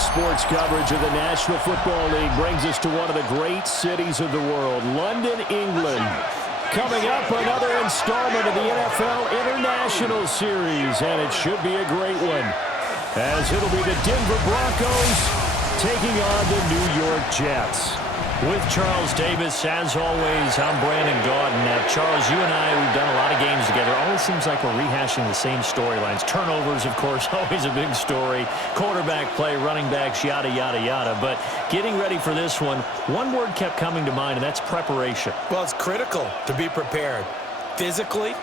sports coverage of the National Football League brings us to one of the great cities of the world, London, England. Coming up, another installment of the NFL International Series, and it should be a great one, as it'll be the Denver Broncos taking on the New York Jets. With Charles Davis, as always, I'm Brandon Gaudin. Now, Charles, you and I, we've done a lot of games together. Always seems like we're rehashing the same storylines. Turnovers, of course, always a big story. Quarterback play, running backs, yada, yada, yada. But getting ready for this one word kept coming to mind, and that's preparation. Well, it's critical to be prepared. Physically,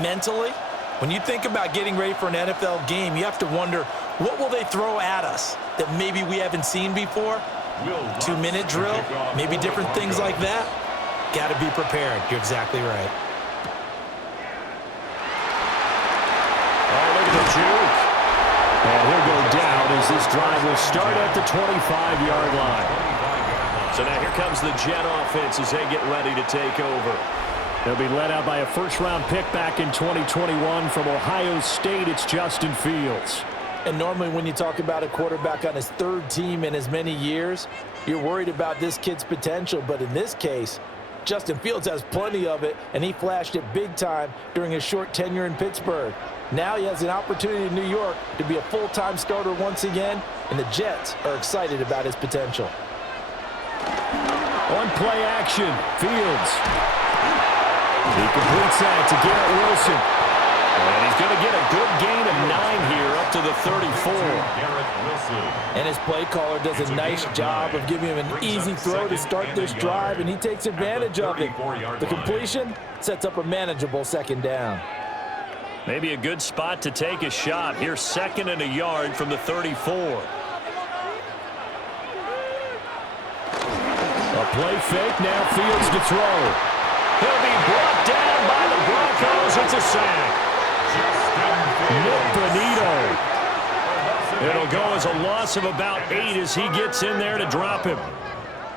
mentally. When you think about getting ready for an NFL game, you have to wonder, what will they throw at us that maybe we haven't seen before? 2-minute drill, maybe different things like that. Got to be prepared. You're exactly right. Oh, look at the juke. And he'll go down as this drive will start at the 25-yard line. So now here comes the Jet offense as they get ready to take over. They'll be led out by a first-round pick back in 2021 from Ohio State. It's Justin Fields. And normally when you talk about a quarterback on his third team in as many years, you're worried about this kid's potential. But in this case, Justin Fields has plenty of it, and he flashed it big time during his short tenure in Pittsburgh. Now he has an opportunity in New York to be a full-time starter once again, and the Jets are excited about his potential. On play action, Fields. He completes that to Garrett Wilson. And he's going to get a good gain of 9 here up to the 34. And his play caller does a nice job of giving him an easy throw to start this drive, and he takes advantage of it. The completion sets up a manageable second down. Maybe a good spot to take a shot. Here's 2nd and a yard from the 34. A play fake, now Fields to throw. He'll be brought down by the Broncos. It's a sack. Nick Bonito. It'll go as a loss of about 8 as he gets in there to drop him.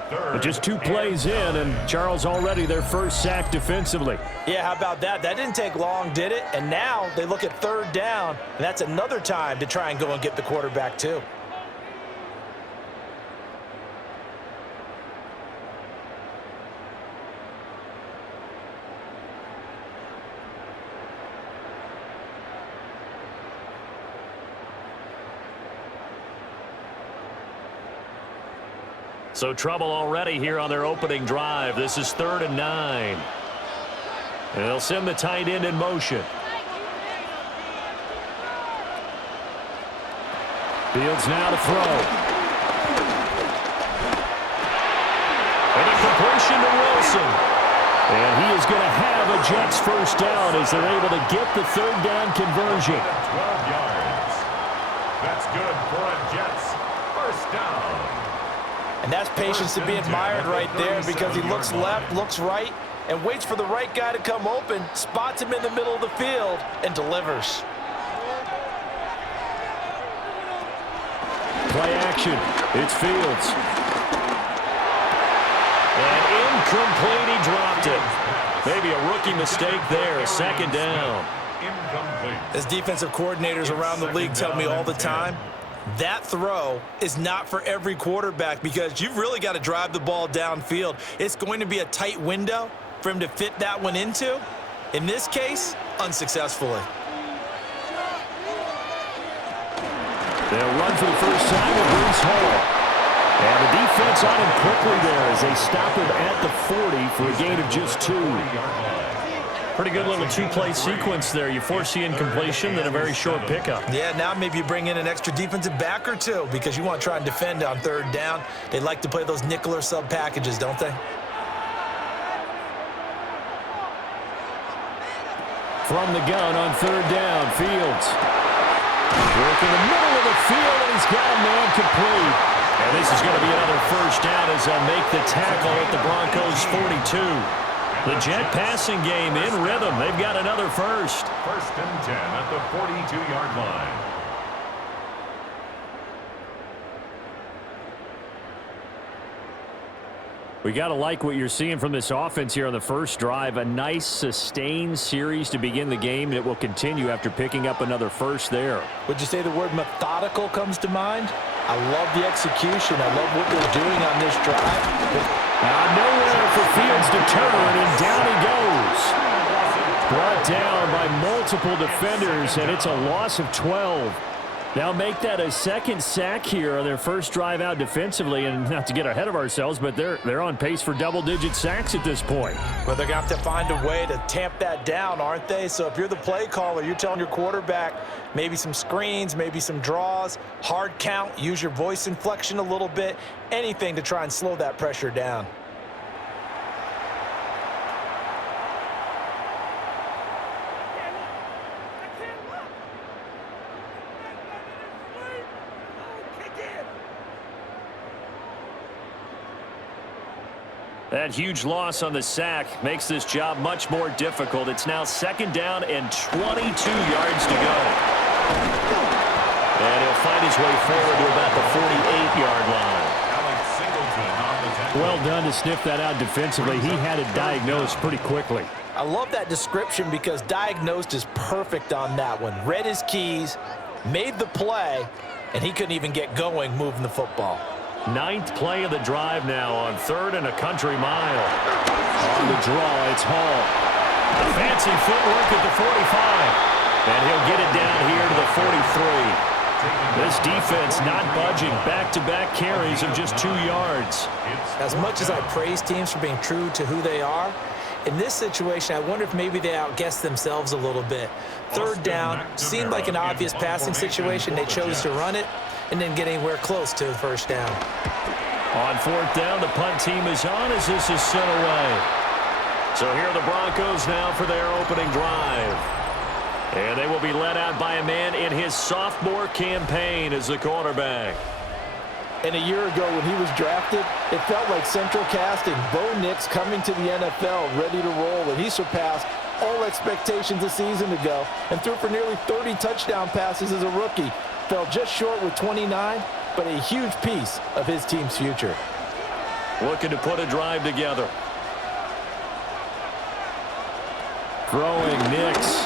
But just 2 plays in, and Charles already their first sack defensively. Yeah, how about that? That didn't take long, did it? And now they look at 3rd down, and that's another time to try and go and get the quarterback too. So trouble already here on their opening drive. This is 3rd and 9. And they'll send the tight end in motion. Fields now to throw. And a completion to Wilson. And he is going to have a Jets first down as they're able to get the 3rd down conversion. 12 yards. That's good for a Jets first down. And that's patience to be admired right there, because he looks left, looks right, and waits for the right guy to come open, spots him in the middle of the field, and delivers. Play action. It's Fields. And incomplete. He dropped it. Maybe a rookie mistake there. 2nd down. As defensive coordinators around the league tell me all the time, that throw is not for every quarterback, because you've really got to drive the ball downfield. It's going to be a tight window for him to fit that one into. In this case, unsuccessfully. They'll run for the first time with Breece Hall. And the defense on him quickly there as they stop him at the 40 for a gain of just 2. Pretty good little 2-play sequence there. You force the incompletion, then a very short pickup. Yeah, now maybe you bring in an extra defensive back or 2, because you want to try and defend on 3rd down. They like to play those nickel or sub packages, don't they? From the gun on 3rd down, Fields. Work in the middle of the field, and he's got a man complete. And this is going to be another first down as they'll make the tackle at the Broncos' 42. The Jet passing game in rhythm. They've got another first. 1st and 10 at the 42-yard line. We got to like what you're seeing from this offense here on the first drive. A nice, sustained series to begin the game, and it will continue after picking up another first there. Would you say the word methodical comes to mind? I love the execution. I love what they're doing on this drive. Nowhere for Fields to turn, and down he goes. Brought down by multiple defenders, and it's a loss of 12. They'll make that a second sack here on their first drive out defensively, and not to get ahead of ourselves, but they're on pace for double-digit sacks at this point. But they're going to have to find a way to tamp that down, aren't they? So if you're the play caller, you're telling your quarterback maybe some screens, maybe some draws, hard count, use your voice inflection a little bit, anything to try and slow that pressure down. That huge loss on the sack makes this job much more difficult. It's now second down and 22 yards to go. And he'll find his way forward to about the 48-yard line. Well done to sniff that out defensively. He had it diagnosed pretty quickly. I love that description because diagnosed is perfect on that one. Read his keys, made the play, and he couldn't even get going moving the football. Ninth play of the drive now on 3rd and a country mile. On the draw, it's Hall. A fancy footwork at the 45. And he'll get it down here to the 43. This defense not budging. Back-to-back carries of just 2 yards. As much as I praise teams for being true to who they are, in this situation, I wonder if maybe they outguessed themselves a little bit. 3rd down seemed like an obvious passing situation. They chose to run it and didn't get anywhere close to the first down. On 4th down, the punt team is on as this is sent away. So here are the Broncos now for their opening drive. And they will be led out by a man in his sophomore campaign as the quarterback. And a year ago when he was drafted, it felt like central casting. Bo Nix coming to the NFL ready to roll, and he surpassed all expectations a season ago and threw for nearly 30 touchdown passes as a rookie. Fell just short with 29, but a huge piece of his team's future. Looking to put a drive together. Throwing Nix.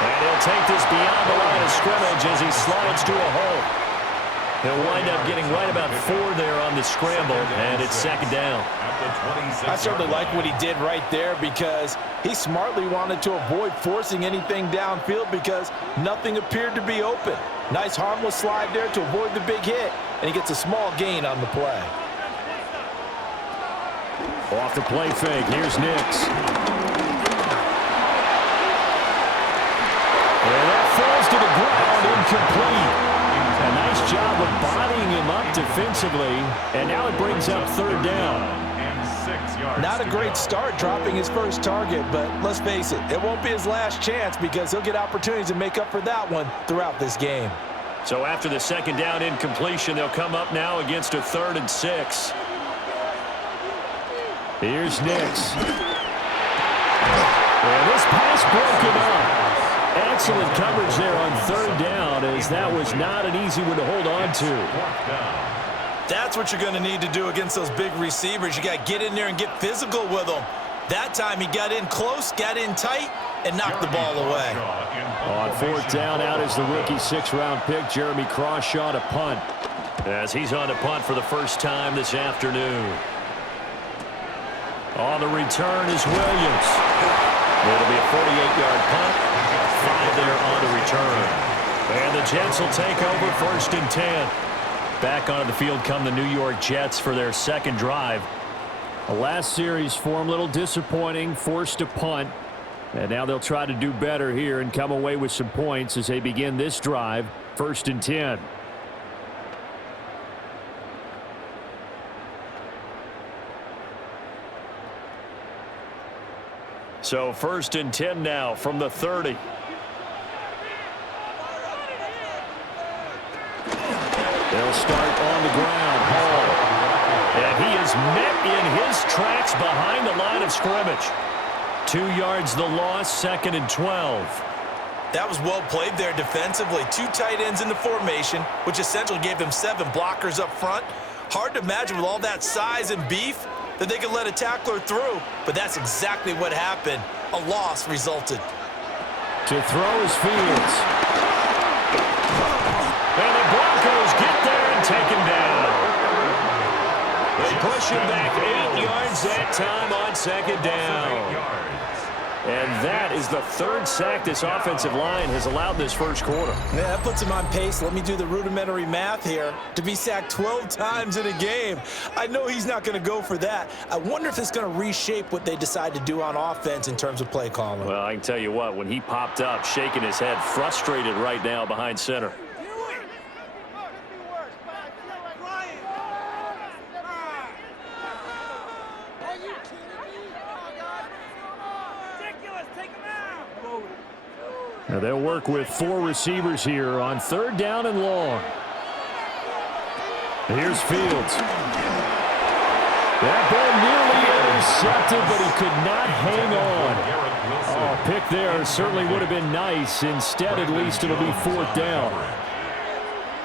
And he'll take this beyond the line of scrimmage as he slides to a hole. He'll wind up getting right about 4 there on the scramble, and it's second down. I certainly like what he did right there because he smartly wanted to avoid forcing anything downfield because nothing appeared to be open. Nice harmless slide there to avoid the big hit, and he gets a small gain on the play. Off the play fake, here's Nix. And that falls to the ground, incomplete. A nice job of bodying him up defensively, and now it brings up 3rd down. Not a great start dropping his first target, but let's face it, it won't be his last chance because he'll get opportunities to make up for that one throughout this game. So after the second down incompletion, they'll come up now against a 3rd and 6. Here's Nix. And this pass broken up. Excellent coverage there on 3rd down, as that was not an easy one to hold on to. That's what you're going to need to do against those big receivers. You got to get in there and get physical with them. That time he got in close, got in tight, and knocked the ball away. On 4th down, out is the rookie 6th-round pick, Jeremy Crawshaw, to punt. As he's on to punt for the first time this afternoon. On the return is Williams. It'll be a 48-yard punt. 5 there on the return. And the Jets will take over 1st and 10. Back onto the field come the New York Jets for their second drive. The last series for them, a little disappointing, forced to punt. And now they'll try to do better here and come away with some points as they begin this drive, 1st and 10. So 1st and 10 now from the 30. They'll start on the ground. Hall. And he is met in his tracks behind the line of scrimmage. 2 yards the loss, 2nd and 12. That was well played there defensively. 2 tight ends in the formation, which essentially gave them 7 blockers up front. Hard to imagine with all that size and beef that they could let a tackler through, but that's exactly what happened. A loss resulted. To throw is Fields. And the Broncos get there and take him down. They push him back 8 yards that time on second down. And that is the 3rd sack this offensive line has allowed this first quarter. Yeah, that puts him on pace. Let me do the rudimentary math here. To be sacked 12 times in a game, I know he's not going to go for that. I wonder if it's going to reshape what they decide to do on offense in terms of play calling. Well, I can tell you what, when he popped up, shaking his head, frustrated right now behind center. Now they'll work with 4 receivers here on 3rd down and long. Here's Fields. That ball nearly intercepted, but he could not hang on. Oh, pick there certainly would have been nice. Instead, at least it'll be 4th down.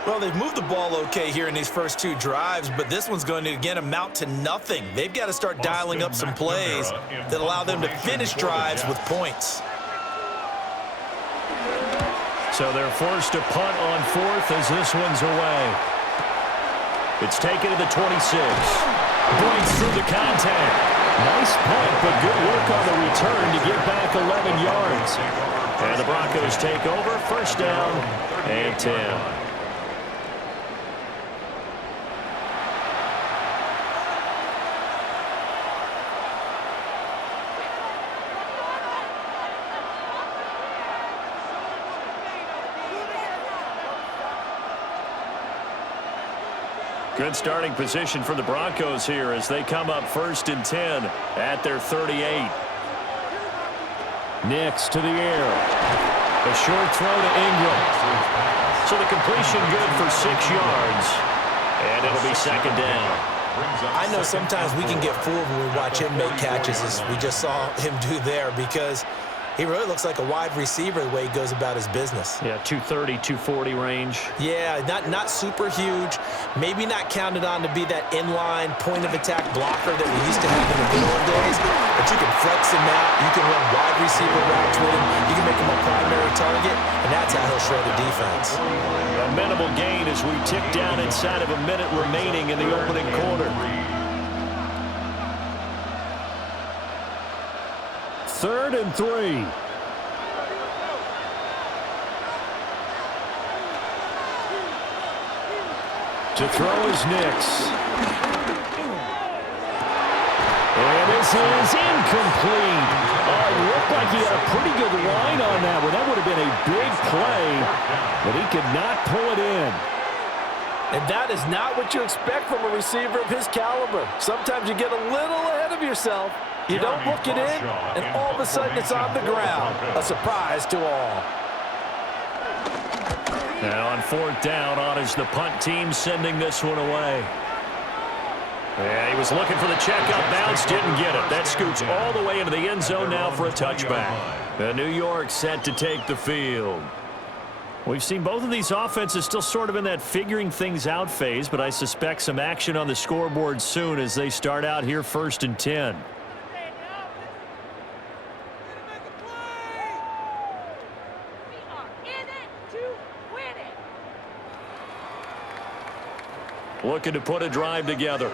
Well, they've moved the ball okay here in these first 2 drives, but this one's going to, again, amount to nothing. They've got to start dialing up some plays that allow them to finish drives with points. So they're forced to punt on 4th as this one's away. It's taken to the 26. Breaks through the contact. Nice punt, but good work on the return to get back 11 yards. And the Broncos take over, 1st down and 10. Good starting position for the Broncos here as they come up 1st and 10 at their 38. Nix to the air. A short throw to Ingram. So the completion good for 6 yards. And it'll be 2nd down. I know sometimes we can get fooled when we watch him make catches, as we just saw him do there, because he really looks like a wide receiver the way he goes about his business. Yeah, 230, 240 range. Yeah, not super huge. Maybe not counted on to be that inline point-of-attack blocker that we used to have in the good old days. But you can flex him out. You can run wide receiver routes with him. You can make him a primary target, and that's how he'll shred a defense. A minimal gain as we tick down inside of a minute remaining in the opening quarter. 3rd and 3. To throw is Nix. And this is incomplete. Oh, it looked like he had a pretty good line on that one. That would have been a big play, but he could not pull it in. And that is not what you expect from a receiver of his caliber. Sometimes you get a little ahead of yourself. You don't look it in, and all of a sudden it's on the ground. A surprise to all. Now on 4th down, on is the punt team sending this one away. Yeah, he was looking for the checkup bounce, didn't get it. That scoots all the way into the end zone now for a touchback. The New York set to take the field. We've seen both of these offenses still sort of in that figuring things out phase, but I suspect some action on the scoreboard soon as they start out here 1st and 10. Looking to put a drive together.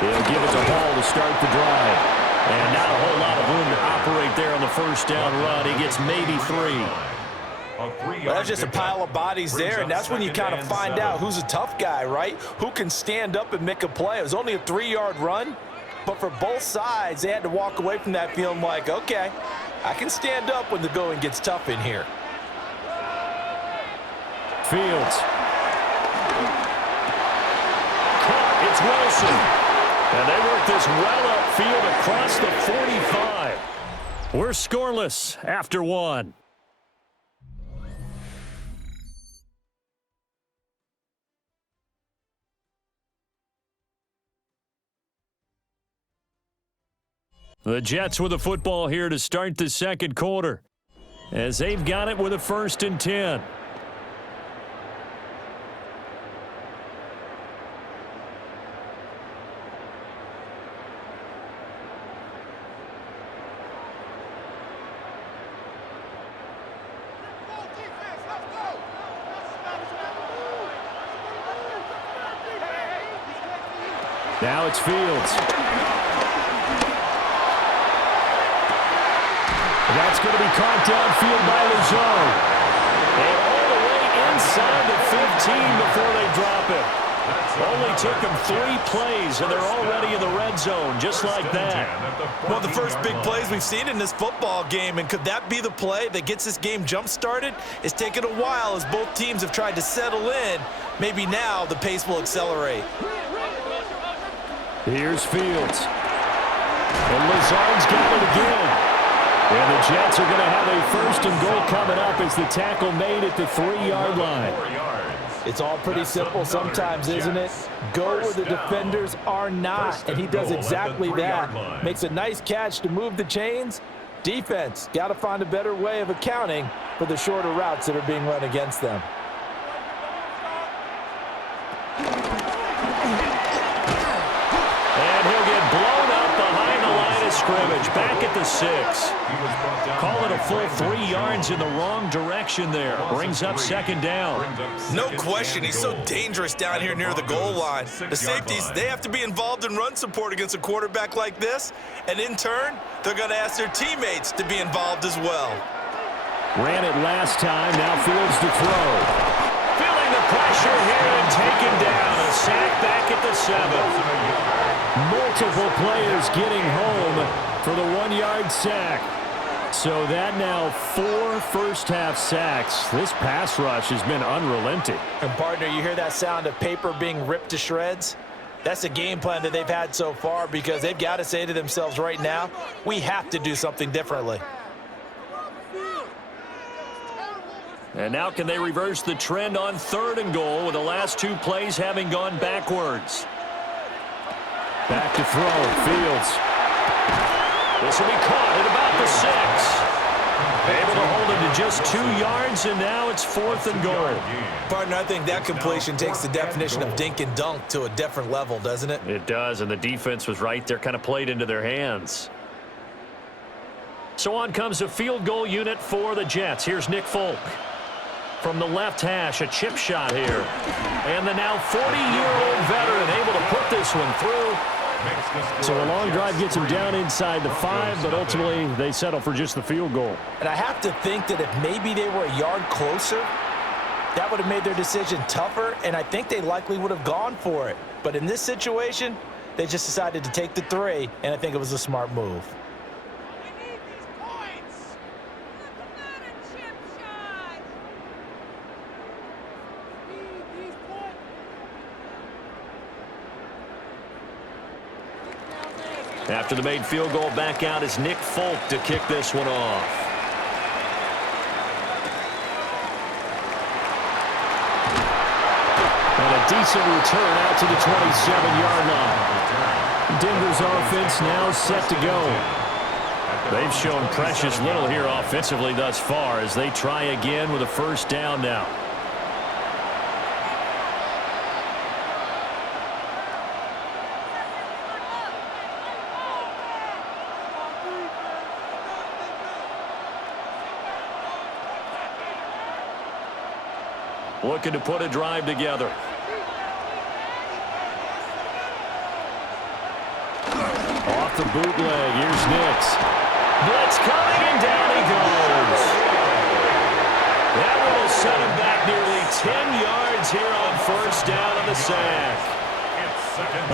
He'll give it to Hall to start the drive. And not a whole lot of room to operate there on the 1st down run. He gets maybe 3. Well, that's just a pile of bodies there, and that's when you kind of find out who's a tough guy, right? Who can stand up and make a play. It was only a 3-yard run, but for both sides, they had to walk away from that feeling like, okay, I can stand up when the going gets tough in here. Fields. Caught. It's Wilson. And they work this well upfield across the 45. We're scoreless after 1. The Jets with the football here to start the second quarter, as they've got it with a 1st and 10. Now it's Fields. That's going to be caught downfield by Lazard. And all the way inside the 15 before they drop it. Only took them 3 plays, and they're already in the red zone, just like that. One of the first big plays we've seen in this football game, and could that be the play that gets this game jump-started? It's taken a while as both teams have tried to settle in. Maybe now the pace will accelerate. Here's Fields. And Lazard's got it again. And the Jets are going to have a 1st and goal coming up as the tackle made at the 3-yard line. It's all pretty simple sometimes, isn't it? Go where the defenders are not, and he does exactly that. Makes a nice catch to move the chains. Defense, got to find a better way of accounting for the shorter routes that are being run against them. Blown up behind the line of scrimmage, back at the 6. Call it a full 3 yards in the wrong direction there. Brings up 2nd down. No question, he's so dangerous down here near the goal line. The safeties, they have to be involved in run support against a quarterback like this, and in turn, they're going to ask their teammates to be involved as well. Ran it last time, now Fields to throw. Feeling the pressure here and taken down. A sack back at the 7. Multiple players getting home for the 1-yard sack. So that now 4 first-half sacks. This pass rush has been unrelenting. And, partner, you hear that sound of paper being ripped to shreds? That's the game plan that they've had so far because they've got to say to themselves right now, we have to do something differently. And now can they reverse the trend on 3rd and goal with the last 2 plays having gone backwards? Back to throw, Fields. This will be caught at about the 6. Able to hold him to just 2 yards, and now it's 4th and goal. Partner, I think that completion takes the definition of dink and dunk to a different level, doesn't it? It does, and the defense was right there, kind of played into their hands. So on comes a field goal unit for the Jets. Here's Nick Folk. From the left hash, a chip shot here. And the now 40-year-old veteran able to put this one through. So a long drive gets him down inside the 5, but ultimately they settle for just the field goal. And I have to think that if maybe they were a yard closer, that would have made their decision tougher, and I think they likely would have gone for it. But in this situation, they just decided to take the 3, and I think it was a smart move. After the made field goal, back out is Nick Folk to kick this one off. And a decent return out to the 27-yard line. Denver's offense now set to go. They've shown precious little here offensively thus far as they try again with a 1st down now. Looking to put a drive together. Off the bootleg. Here's Nix. Blitz coming, and down he goes. That one will set him back nearly 10 yards here on 1st down on the sack.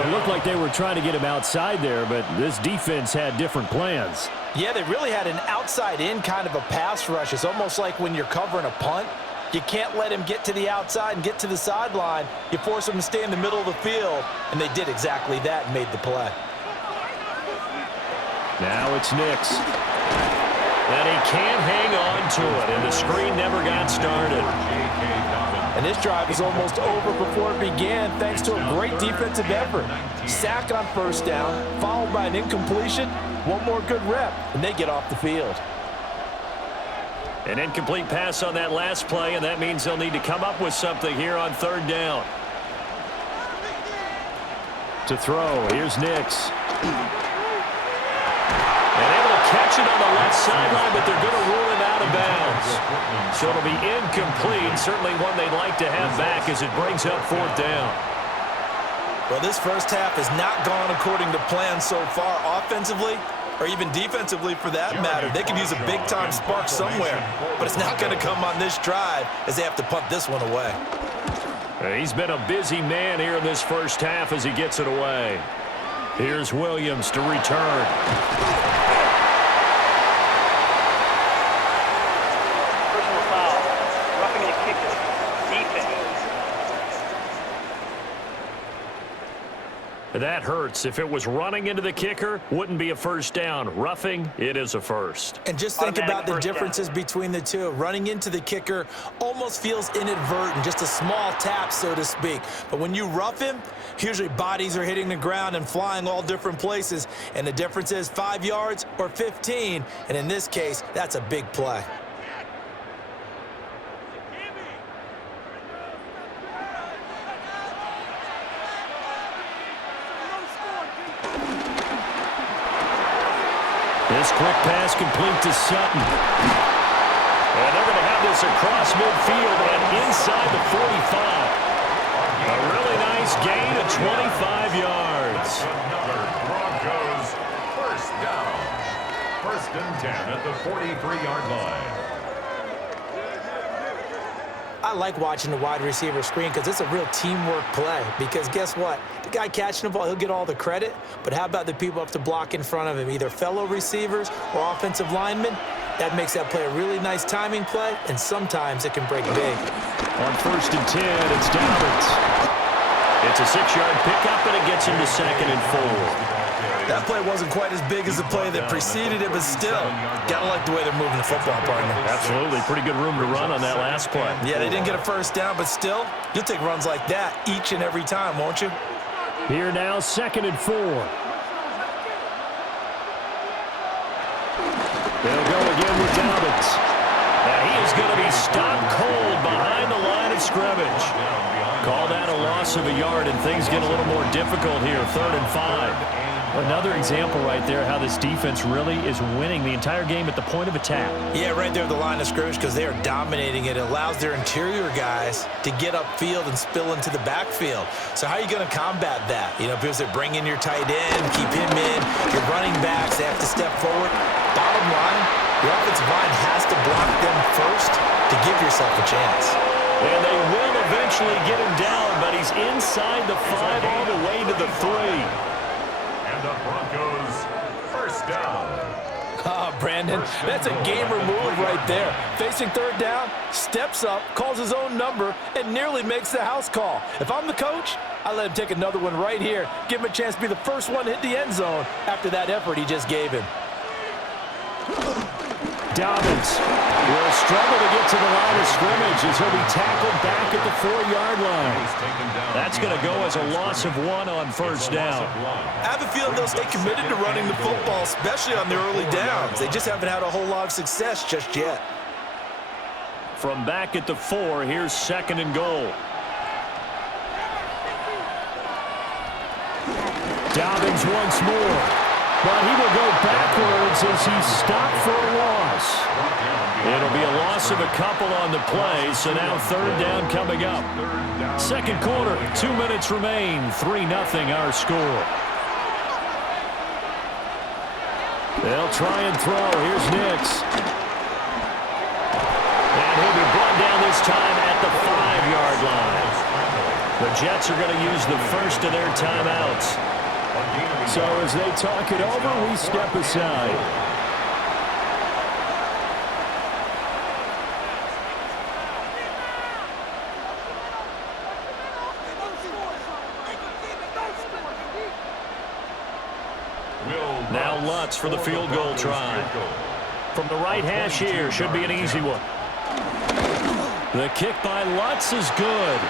It looked like they were trying to get him outside there, but this defense had different plans. Yeah, they really had an outside-in kind of a pass rush. It's almost like when you're covering a punt. You can't let him get to the outside and get to the sideline. You force him to stay in the middle of the field, and they did exactly that and made the play. Now it's Nix. And he can't hang on to it, and the screen never got started. And this drive is almost over before it began thanks to a great defensive effort. Sack on 1st down, followed by an incompletion, One more good rep, and they get off the field. An incomplete pass on that last play, and that means they'll need to come up with something here on third down. To throw, here's Nix. And able to catch it on the left sideline, but they're going to rule him out of bounds. So it'll be incomplete, certainly one they'd like to have back as it brings up fourth down. Well, this first half has not gone according to plan so far offensively, or even defensively for that matter. They could use a big-time spark somewhere, but it's not going to come on this drive as they have to punt this one away. He's been a busy man here in this first half as he gets it away. Here's Williams to return. Personal foul. Roughing the kicker. Defense. That hurts. If it was running into the kicker, wouldn't be a first down. Roughing, it is a first. And just think about the differences between the two. Running into the kicker almost feels inadvertent, just a small tap, so to speak. But when you rough him, usually bodies are hitting the ground and flying all different places. And the difference is 5 yards or 15. And in this case, that's a big play. This quick pass complete to Sutton. And they're going to have this across midfield and inside the 45. A really nice gain of 25 yards. Another Broncos first down. First and 10 at the 43-yard line. I like watching the wide receiver screen because it's a real teamwork play. Because guess what? The guy catching the ball, he'll get all the credit. But how about the people up to block in front of him, either fellow receivers or offensive linemen? That makes that play a really nice timing play, and sometimes it can break big. On first and 10, it's Dobbins. It's a 6-yard pickup, and it gets him to second and 4. That play wasn't quite as big as the play that preceded it, but still, gotta like the way they're moving the football, partner. Absolutely. Pretty good room to run on that last play. Yeah, they didn't get a first down, but still, you'll take runs like that each and every time, won't you? Here now, second and 4. They'll go again with Dobbins. And he is going to be stopped cold behind the line of scrimmage. Call that a loss of a yard, and things get a little more difficult here, third and 5. Another example right there how this defense really is winning the entire game at the point of attack. Yeah, right there at the line of scrimmage because they are dominating it. It allows their interior guys to get upfield and spill into the backfield. So how are you going to combat that? You know, because they bring in your tight end, keep him in. Your running backs, they have to step forward. Bottom line, your offensive line has to block them first to give yourself a chance. And they will eventually get him down, but he's inside the 5 all the way to the 3. And the Broncos first down. Oh, Brandon, that's a gamer move right there. Facing third down, steps up, calls his own number, and nearly makes the house call. If I'm the coach, I let him take another one right here. Give him a chance to be the first one to hit the end zone after that effort he just gave him. Dobbins will struggle to get to the line of scrimmage as he'll be tackled back at the 4-yard line. That's going to go as a loss of 1 on first down. I have a feeling they'll stay committed to running the football, especially on their early downs. They just haven't had a whole lot of success just yet. From back at the 4, here's second and goal. Dobbins once more. But he will go backwards as he's stopped for a loss. It'll be a loss of a couple on the play, so now third down coming up. Second quarter, 2 minutes remain, 3-0 our score. They'll try and throw. Here's Nix. And he'll be brought down this time at the 5-yard line. The Jets are going to use the first of their timeouts. So as they talk it over, we step aside. Now Lutz for the field goal try. From the right hash here, should be an easy one. The kick by Lutz is good.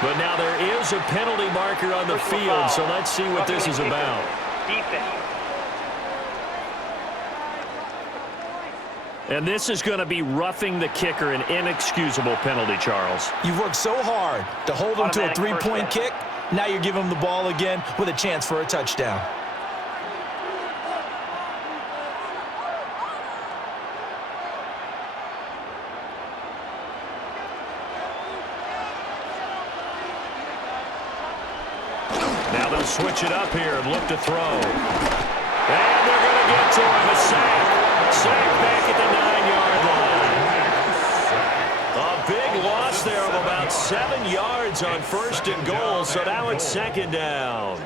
But now there is a penalty marker on the field, so let's see what this is about. Defense. And this is going to be roughing the kicker, an inexcusable penalty, Charles. You've worked so hard to hold him to a three-point kick. Now you're giving him the ball again with a chance for a touchdown. Now they'll switch it up here and look to throw. And they're going to get to him. A sack. Sack back at the 9-yard line. A big loss there of about 7 yards on 1st and goal, so now it's 2nd down.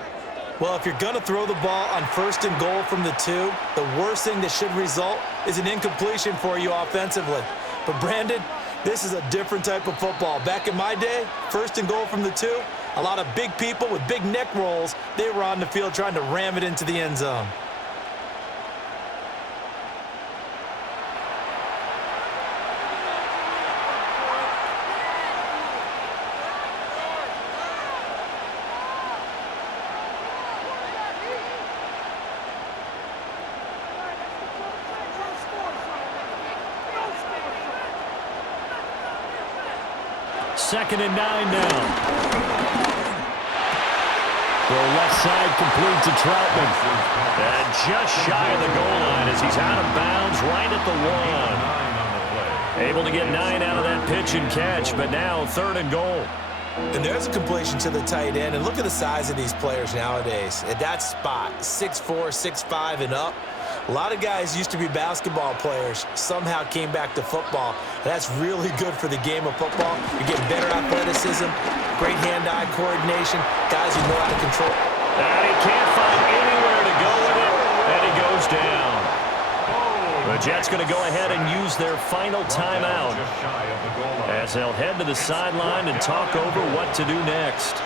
Well, if you're going to throw the ball on 1st and goal from the 2, the worst thing that should result is an incompletion for you offensively. But, Brandon, this is a different type of football. Back in my day, 1st and goal from the 2, a lot of big people with big neck rolls, they were on the field trying to ram it into the end zone. Second and 9 now. Throw left side complete to Troutman. And just shy of the goal line as he's out of bounds right at the 1. Able to get 9 out of that pitch and catch, but now 3rd and goal. And there's a completion to the tight end. And look at the size of these players nowadays. At that spot, 6'4", 6'5", and up. A lot of guys used to be basketball players, somehow came back to football. That's really good for the game of football. You're getting better athleticism, great hand-eye coordination, guys who know how to control. And he can't find anywhere to go with it, and he goes down. The Jets going to go ahead and use their final timeout as they'll head to the sideline and talk over what to do next.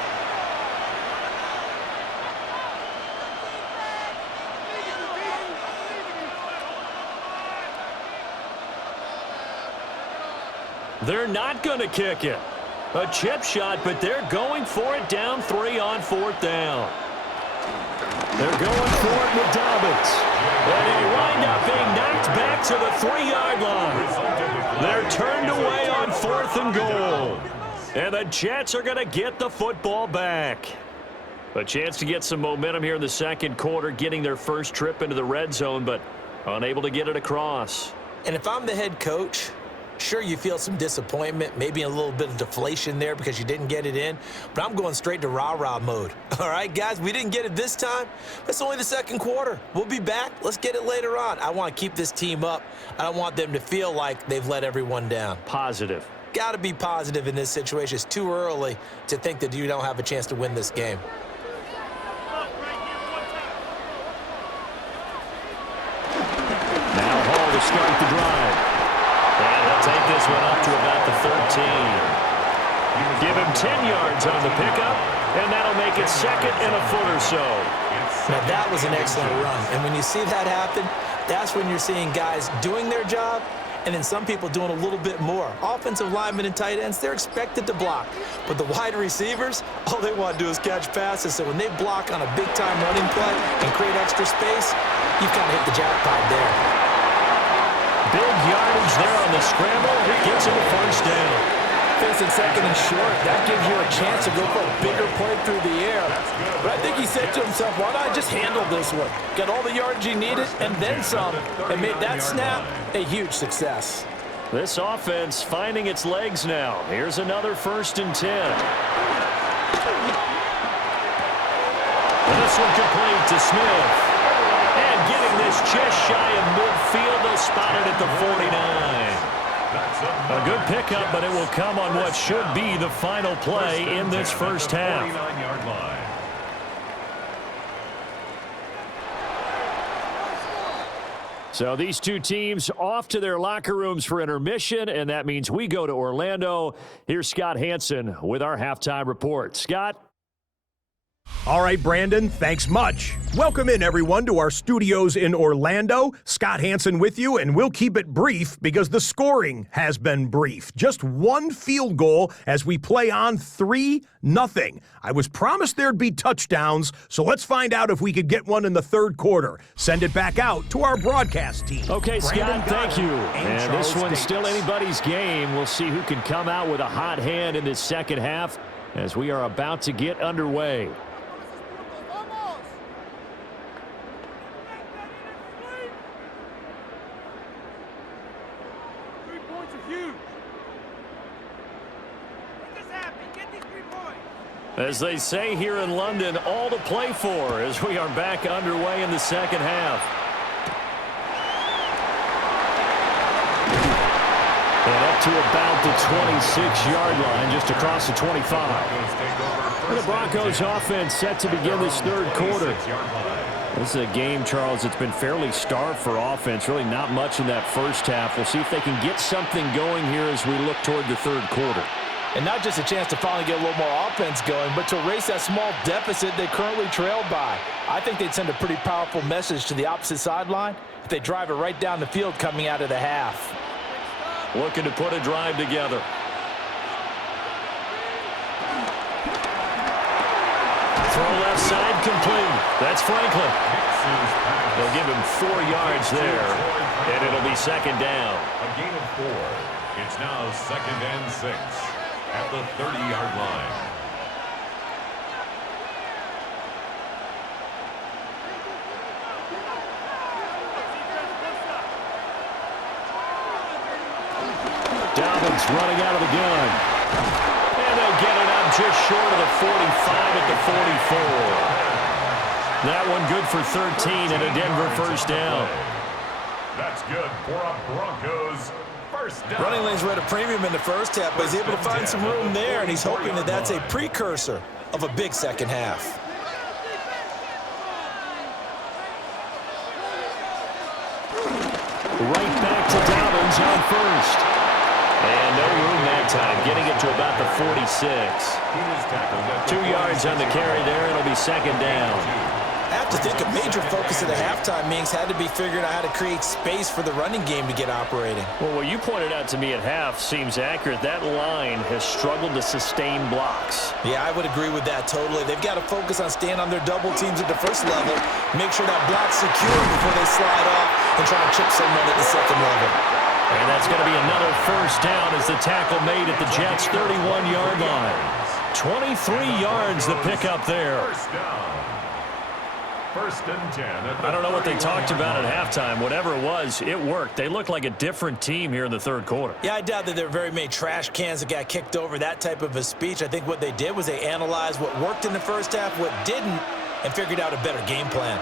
They're not going to kick it. A chip shot, but they're going for it down 3 on 4th down. They're going for it with Dobbins. And they wind up being knocked back to the 3-yard line. They're turned away on 4th and goal. And the Jets are going to get the football back. A chance to get some momentum here in the 2nd quarter, getting their first trip into the red zone, but unable to get it across. And if I'm the head coach, sure, you feel some disappointment, maybe a little bit of deflation there because you didn't get it in, but I'm going straight to rah-rah mode. All right, guys, we didn't get it this time. It's only the 2nd quarter. We'll be back. Let's get it later on. I want to keep this team up. I don't want them to feel like they've let everyone down. Positive. Got to be positive in this situation. It's too early to think that you don't have a chance to win this game. Now Hall to start the drive. And they'll take this one up to about the 13. Give him 10 yards on the pickup, and that'll make it 2nd and a foot or so. Now, that was an excellent run. And when you see that happen, that's when you're seeing guys doing their job and then some people doing a little bit more. Offensive linemen and tight ends, they're expected to block. But the wide receivers, all they want to do is catch passes. So when they block on a big-time running play and create extra space, you've kind of hit the jackpot there. Big yardage there on the scramble. It gets him a first down. Facing 2nd and short, that gives you a chance to go for a bigger play through the air. But I think he said to himself, why not just handle this one? Got all the yards he needed and then some, and made that snap a huge success. This offense finding its legs now. Here's another 1st and 10. And this one complete to Smith. And getting this just shy of midfield, they'll spot it at the 49. A good pickup, but it will come on what should be the final play in this first half. So these two teams off to their locker rooms for intermission, and that means we go to Orlando. Here's Scott Hansen with our halftime report. Scott? All right, Brandon, thanks much. Welcome in, everyone, to our studios in Orlando. Scott Hansen with you, and we'll keep it brief because the scoring has been brief. Just one field goal as we play on 3-0. I was promised there'd be touchdowns, so let's find out if we could get one in the third quarter. Send it back out to our broadcast team. Okay, Brandon Scott, thank you. and And this Charles one's Davis. still anybody's game. We'll see who can come out with a hot hand in this second half as we are about to get underway. As they say here in London, all to play for as we are back underway in the second half. And up to about the 26-yard line, just across the 25. And the Broncos offense set to begin this third quarter. This is a game, Charles, it's been fairly starved for offense. Really not much in that first half. We'll see if they can get something going here as we look toward the third quarter. And not just a chance to finally get a little more offense going, but to erase that small deficit they currently trailed by. I think they'd send a pretty powerful message to the opposite sideline if they drive it right down the field coming out of the half. Looking to put a drive together. Throw left side complete. That's Franklin. They'll give him 4 yards there, and it'll be second down. A gain of 4. It's now 2nd and 6 at the 30-yard line. Dobbins running out of the gun. And they'll get it up just short of the 45 at the 44. That one good for 13 and a Denver first down. That's good for a Broncos first down. Running lanes were at a premium in the first half, but he's able to find some room there, and he's hoping that that's a precursor of a big second half. Right back to Dobbins on first. And no room that time, getting it to about the 46. 2 yards on the carry there, it'll be second down. I have to think a major focus of the halftime meetings had to be figuring out how to create space for the running game to get operating. Well, what you pointed out to me at half seems accurate. That line has struggled to sustain blocks. Yeah, I would agree with that totally. They've got to focus on staying on their double teams at the first level, make sure that block's secure before they slide off and try and chip someone at the second level. And that's going to be another first down as the tackle made at the Jets' 31-yard line. 23 yards the pickup there. First down. 1st and 10. I don't know what they talked about at halftime. Whatever it was, it worked. They look like a different team here in the third quarter. Yeah, I doubt that there were very many trash cans that got kicked over, that type of a speech. I think what they did was they analyzed what worked in the first half, what didn't, and figured out a better game plan.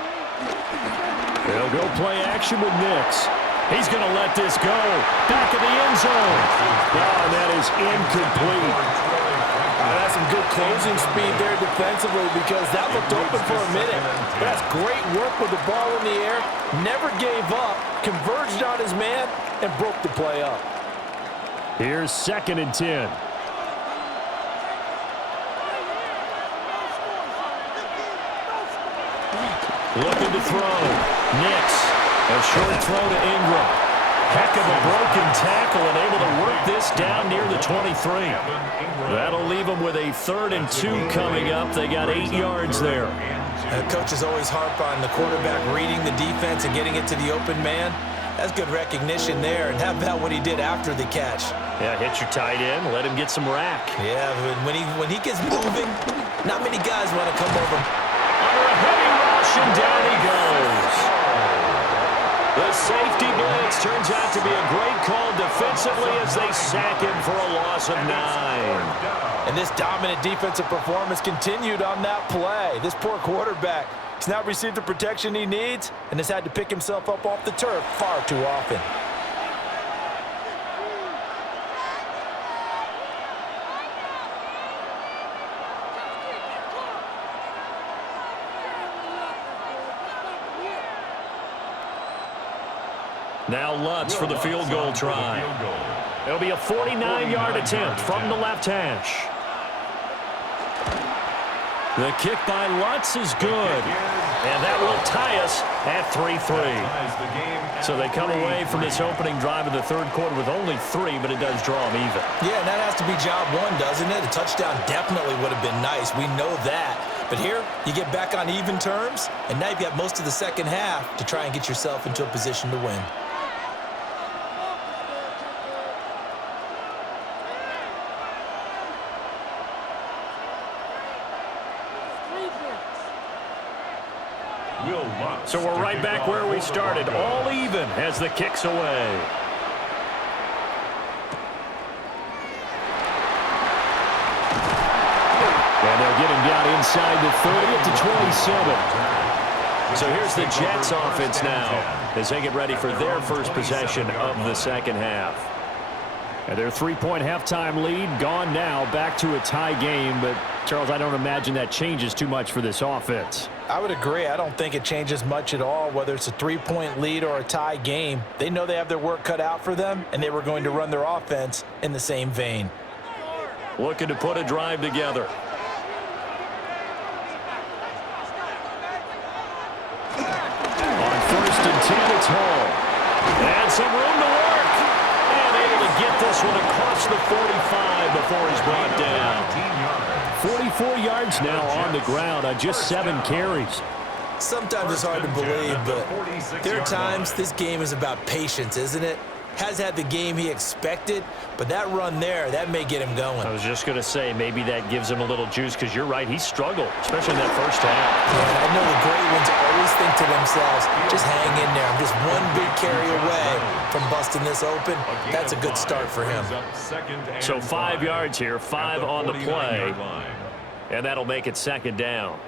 They'll go play action with Nix. He's going to let this go. Back of the end zone. Oh, and that is incomplete. That's some good closing speed there defensively because that looked open for a minute. But that's great work with the ball in the air. Never gave up, converged on his man, and broke the play up. Here's 2nd and 10. Looking to throw. Nix. A short throw to Ingram. Heck of a broken tackle and able to work this down near the 23. That'll leave them with a 3rd and 2 coming up. They got 8 yards there. Coaches always harp on the quarterback reading the defense and getting it to the open man. That's good recognition there. And how about what he did after the catch? Yeah, hit your tight end. Let him get some rack. Yeah, when he gets moving, not many guys want to come over. Under a heavy rush, and down he goes. The safety blitz turns out to be a great call defensively as they sack him for a loss of 9. And this dominant defensive performance continued on that play. This poor quarterback has not received the protection he needs and has had to pick himself up off the turf far too often. Now Lutz for the field goal try. It'll be a 49-yard attempt from the left hash. The kick by Lutz is good. And that will tie us at 3-3. So they come away from this opening drive of the third quarter with only 3, but it does draw them even. Yeah, and that has to be job one, doesn't it? A touchdown definitely would have been nice. We know that. But here, you get back on even terms, and now you've got most of the second half to try and get yourself into a position to win. So we're right back where we started, all even as the kick's away. And they'll get him down inside the 30 to 27. So here's the Jets offense now as they get ready for their first possession of the second half. And their 3-point halftime lead gone now, back to a tie game. But, Charles, I don't imagine that changes too much for this offense. I would agree. I don't think it changes much at all, whether it's a 3-point lead or a tie game. They know they have their work cut out for them, and they were going to run their offense in the same vein. Looking to put a drive together. On 1st and 10, it's Hall. And some room to work. And able to get this one across the 45 before he's brought down. 44 yards now on the ground on just 7 carries. Sometimes it's hard to believe, but there are times this game is about patience, isn't it? Has had the game he expected, but that run there, that may get him going. I was just going to say, maybe that gives him a little juice, because you're right, he struggled, especially in that first half. Yeah, I know the great ones always think to themselves, just hang in there. I'm just one big carry away from busting this open. That's a good start for him. So 5 yards here, 5 on the play, and that'll make it 2nd down.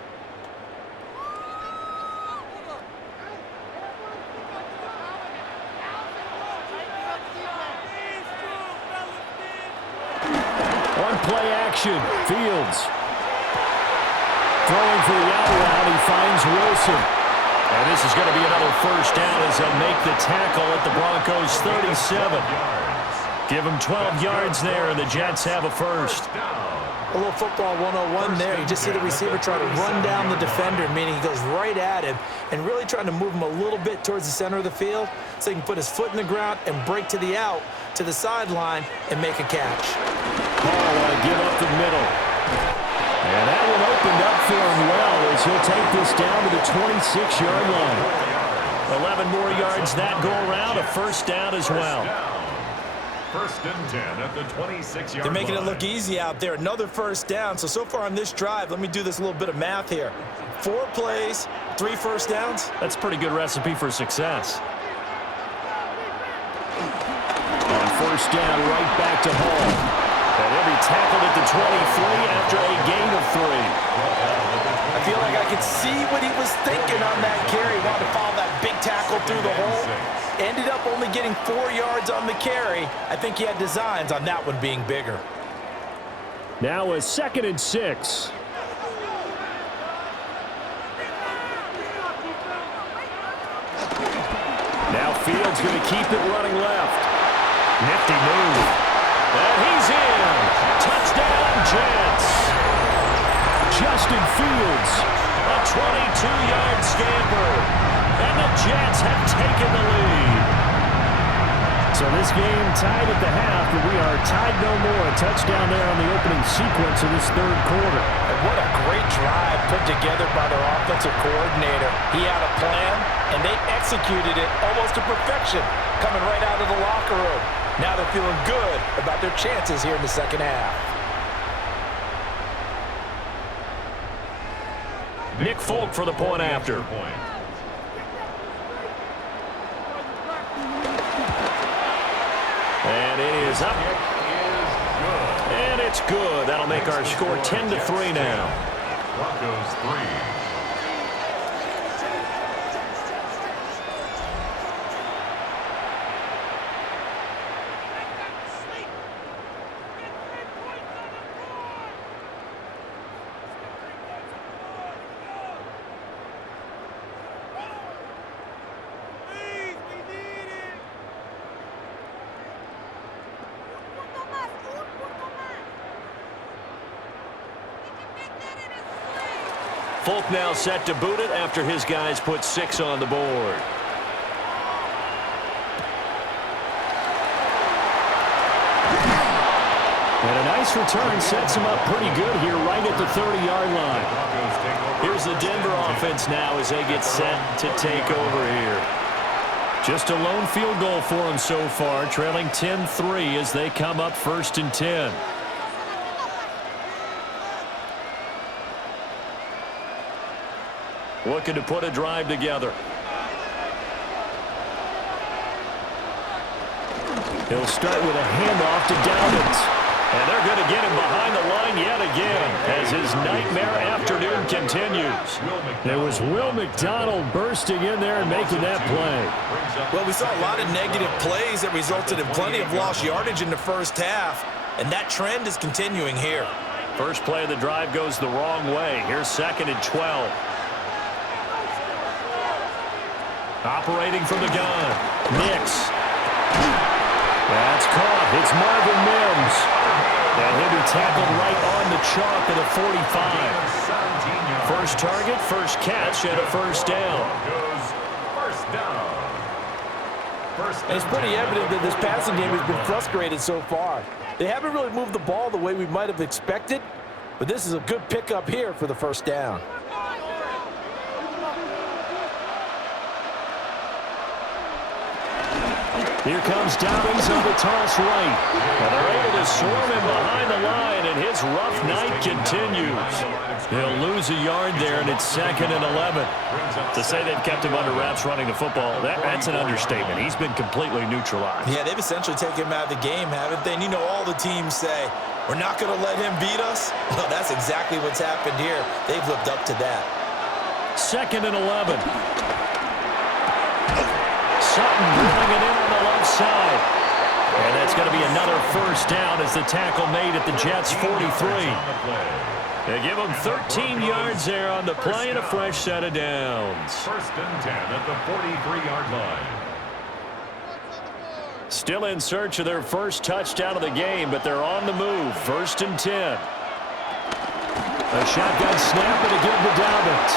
Play action. Fields. Throwing for the out route. He finds Wilson. And this is going to be another first down as they'll make the tackle at the Broncos 37. Give them 12 yards there, and the Jets have a first. A little football 101 there. You just see the receiver try to run down the defender, meaning he goes right at him and really trying to move him a little bit towards the center of the field so he can put his foot in the ground and break to the out, to the sideline, and make a catch. Paul want to give up the middle. And that one opened up for him well as he'll take this down to the 26-yard line. 11 more yards that go around, a first down as well. 1st and 10 at the 26-yard line. They're making it look easy out there. Another first down. So far on this drive, let me do this little bit of math here. 4 plays, 3 first downs. That's a pretty good recipe for success. On first down, right back to Hall. And he'll be tackled at the 23 after a gain of 3. I feel like I could see what he was thinking on that carry. Wanted to follow that big tackle through the hole. Ended up only getting 4 yards on the carry. I think he had designs on that one being bigger. Now a 2nd and 6. Now Fields going to keep it running left. Nifty move. And he's in. Touchdown, Jets. Justin Fields, a 22-yard scamper. And the Jets have taken the lead. So this game tied at the half, but we are tied no more. A touchdown there on the opening sequence of this third quarter. And what a great drive put together by their offensive coordinator. He had a plan, and they executed it almost to perfection, coming right out of the locker room. Now they're feeling good about their chances here in the second half. Nick Folk for the point after. And it is up. And it's good. That'll make our score 10-3 now. Broncos 3. Folk now set to boot it after his guys put 6 on the board. And a nice return sets him up pretty good here right at the 30-yard line. Here's the Denver offense now as they get set to take over here. Just a lone field goal for them so far, trailing 10-3 as they come up 1st and 10. Looking to put a drive together. He'll start with a handoff to Dobbins. And they're going to get him behind the line yet again as his nightmare afternoon continues. There was Will McDonald bursting in there and making that play. Well, we saw a lot of negative plays that resulted in plenty of lost yardage in the first half, and that trend is continuing here. First play of the drive goes the wrong way. Here's 2nd and 12. Operating from the gun. Nix. That's caught. It's Marvin Mims. And he'll be tackled right on the chalk at the 45. First target, first catch, and a first down. And it's pretty evident that this passing game has been frustrated so far. They haven't really moved the ball the way we might have expected, but this is a good pickup here for the first down. Here comes Dobbins on the toss right. And they're able to swarm him behind the line, and his rough night continues. He'll lose a yard there, and it's 2nd and 11. To say they've kept him under wraps running the football, that's an understatement. He's been completely neutralized. Yeah, they've essentially taken him out of the game, haven't they? And you know all the teams say, we're not going to let him beat us. Well, that's exactly what's happened here. They've lived up to that. 2nd and 11. Sutton drilling it in on the left side. And that's going to be another first down as the tackle made at the Jets' 43. They give them 13 yards there on the play and a fresh set of downs. 1st and 10 at the 43-yard line. Still in search of their first touchdown of the game, but they're on the move. 1st and 10. A shotgun snap and a give to Dobbins.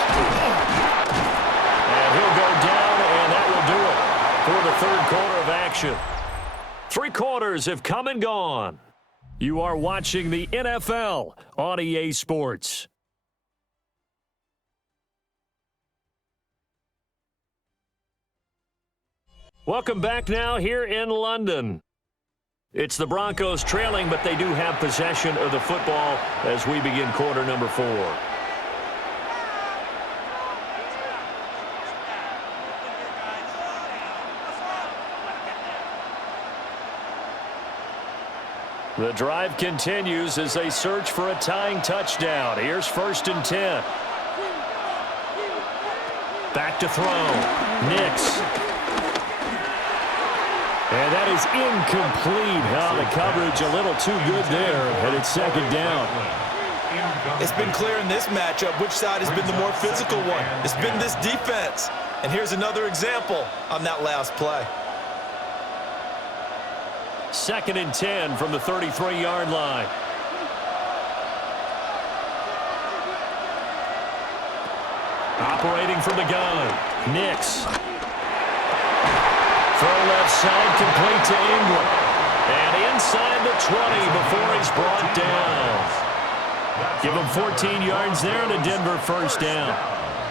And he'll go down, and that will do it for the 3rd quarter of action. 3 quarters have come and gone. You are watching the NFL on EA Sports. Welcome back now here in London. It's the Broncos trailing, but they do have possession of the football as we begin quarter number 4. The drive continues as they search for a tying touchdown. Here's 1st and 10. Back to throw. Nix. And that is incomplete. Oh, the coverage a little too good there, and it's 2nd down. It's been clear in this matchup which side has been the more physical one. It's been this defense. And here's another example on that last play. 2nd and 10 from the 33-yard line. Operating from the gun. Nix. Throw left side, complete to England. And inside the 20 before he's brought down. Give him 14 yards there and a Denver first down.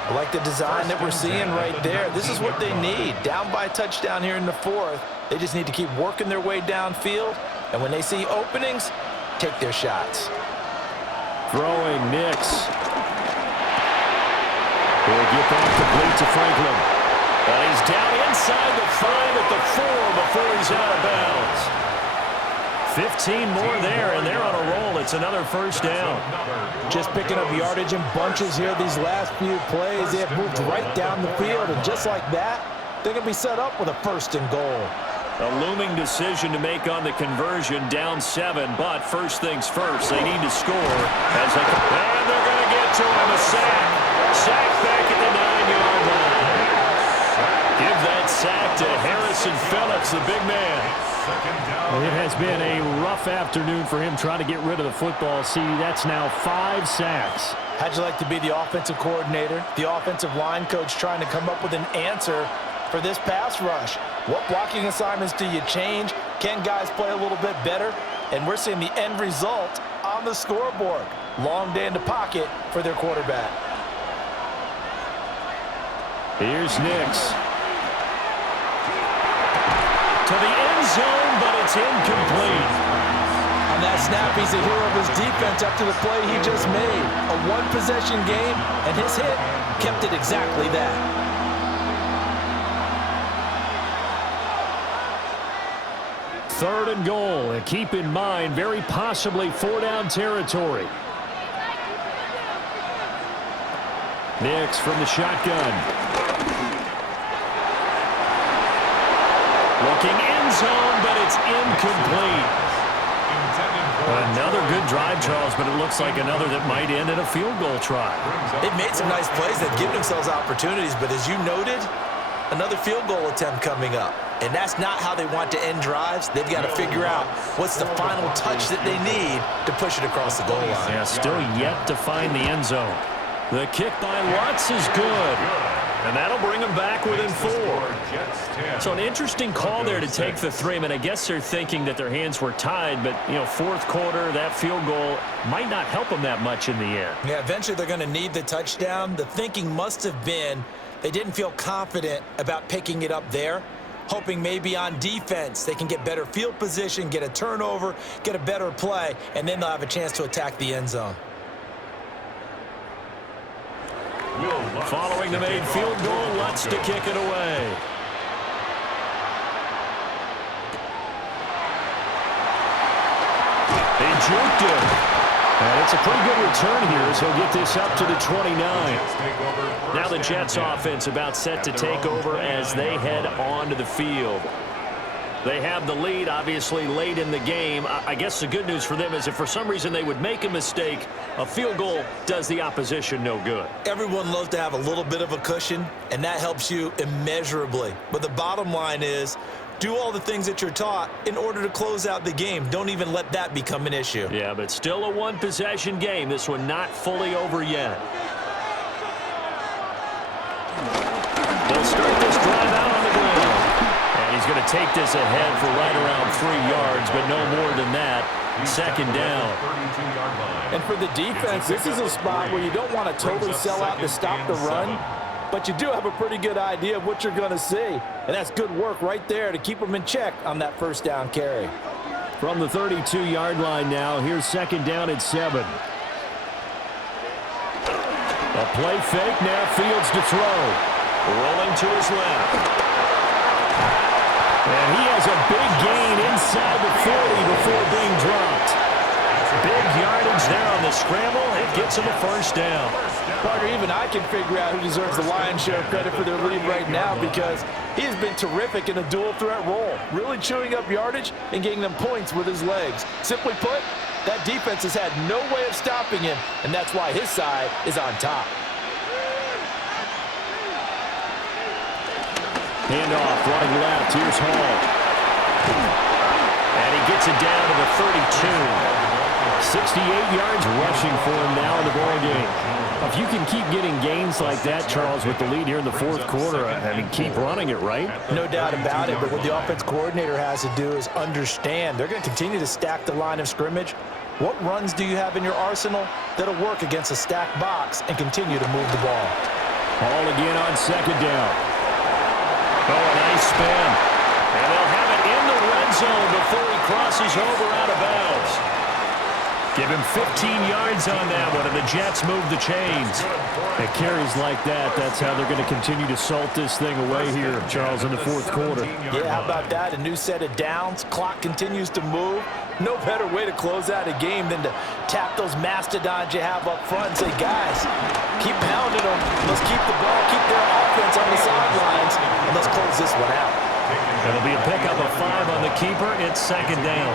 I like the design that we're seeing right there. This is what they need. Down by a touchdown here in the 4th. They just need to keep working their way downfield. And when they see openings, take their shots. Throwing Nix. He'll get that complete to Franklin. And he's down inside the 5 at the 4 before he's out of bounds. 15 more there, and they're on a roll. It's another first down. Just picking up yardage in bunches here these last few plays. They have moved right down the field, and just like that, they're going to be set up with a 1st and goal. A looming decision to make on the conversion, down 7, but first things first, they need to score. And they're going to get to him, a sack. Sack back at the 9-yard line. Give that sack to Harrison Phillips, the big man. Well, it has been a rough afternoon for him trying to get rid of the football. See, that's now 5 sacks. How'd you like to be the offensive coordinator, the offensive line coach trying to come up with an answer for this pass rush? What blocking assignments do you change? Can guys play a little bit better? And we're seeing the end result on the scoreboard. Long day in the pocket for their quarterback. Here's Nix. To the end zone, but it's incomplete. On that snap, he's a hero of his defense after the play he just made. A one-possession game, and his hit kept it exactly that. Third and goal. And keep in mind, very possibly 4-down territory. Nix from the shotgun. Looking end zone, but it's incomplete. Another good drive, Charles, but it looks like another that might end in a field goal try. They've made some nice plays. They've given themselves opportunities, but as you noted, another field goal attempt coming up. And that's not how they want to end drives. They've got to figure out what's the final touch that they need to push it across the goal line. Yeah, still yet to find the end zone. The kick by Watts is good. And that'll bring them back within 4. So an interesting call there to take the 3. I mean, I guess they're thinking that their hands were tied, but, you know, fourth quarter, that field goal might not help them that much in the end. Yeah, eventually they're going to need the touchdown. The thinking must have been they didn't feel confident about picking it up there, hoping maybe on defense they can get better field position, get a turnover, get a better play, and then they'll have a chance to attack the end zone. Following the made field goal, Lutz to kick it away. They juked him. And it's a pretty good return here as he'll get this up to the 29. Now the Jets offense about set to take over as they head onto the field. They have the lead, obviously, late in the game. I guess the good news for them is if for some reason they would make a mistake, a field goal does the opposition no good. Everyone loves to have a little bit of a cushion, and that helps you immeasurably. But the bottom line is, do all the things that you're taught in order to close out the game. Don't even let that become an issue. Yeah, but still a one-possession game. This one not fully over yet. They'll start this drive out on the ground. And he's going to take this ahead for right around 3 yards, but no more than that. Second down. And for the defense, this is a spot where you don't want to totally sell out to stop the run, but you do have a pretty good idea of what you're going to see. And that's good work right there to keep them in check on that first down carry. From the 32-yard line now, here's second down at 7. A play fake, now Fields to throw. Rolling to his left. And he has a big gain inside the 40 before being dropped. Big yardage there on the scramble. It gets him a first down. Parker, even I can figure out who deserves the lion's share of credit for their lead right now because he has been terrific in a dual threat role, really chewing up yardage and getting them points with his legs. Simply put, that defense has had no way of stopping him, and that's why his side is on top. Handoff, running left. Here's Hall. And he gets it down to the 32. 68 yards rushing for him now in the ball game. If you can keep getting gains like that, Charles, with the lead here in the fourth quarter, I mean, keep running it, right? No doubt about it, but what the offense coordinator has to do is understand. They're going to continue to stack the line of scrimmage. What runs do you have in your arsenal that'll work against a stacked box and continue to move the ball? Hall again on second down. Oh, a nice spin. And they'll have it in the red zone before he crosses over out of bounds. Give him 15 yards on that one, and the Jets move the chains. It carries like that. That's how they're going to continue to salt this thing away here, Charles, in the fourth quarter. Yeah, how about that? A new set of downs. Clock continues to move. No better way to close out a game than to tap those mastodons you have up front and say, guys, keep pounding them. Let's keep the ball, keep their offense on the sidelines, and let's close this one out. It'll be a pickup of 5 on the keeper. It's second down.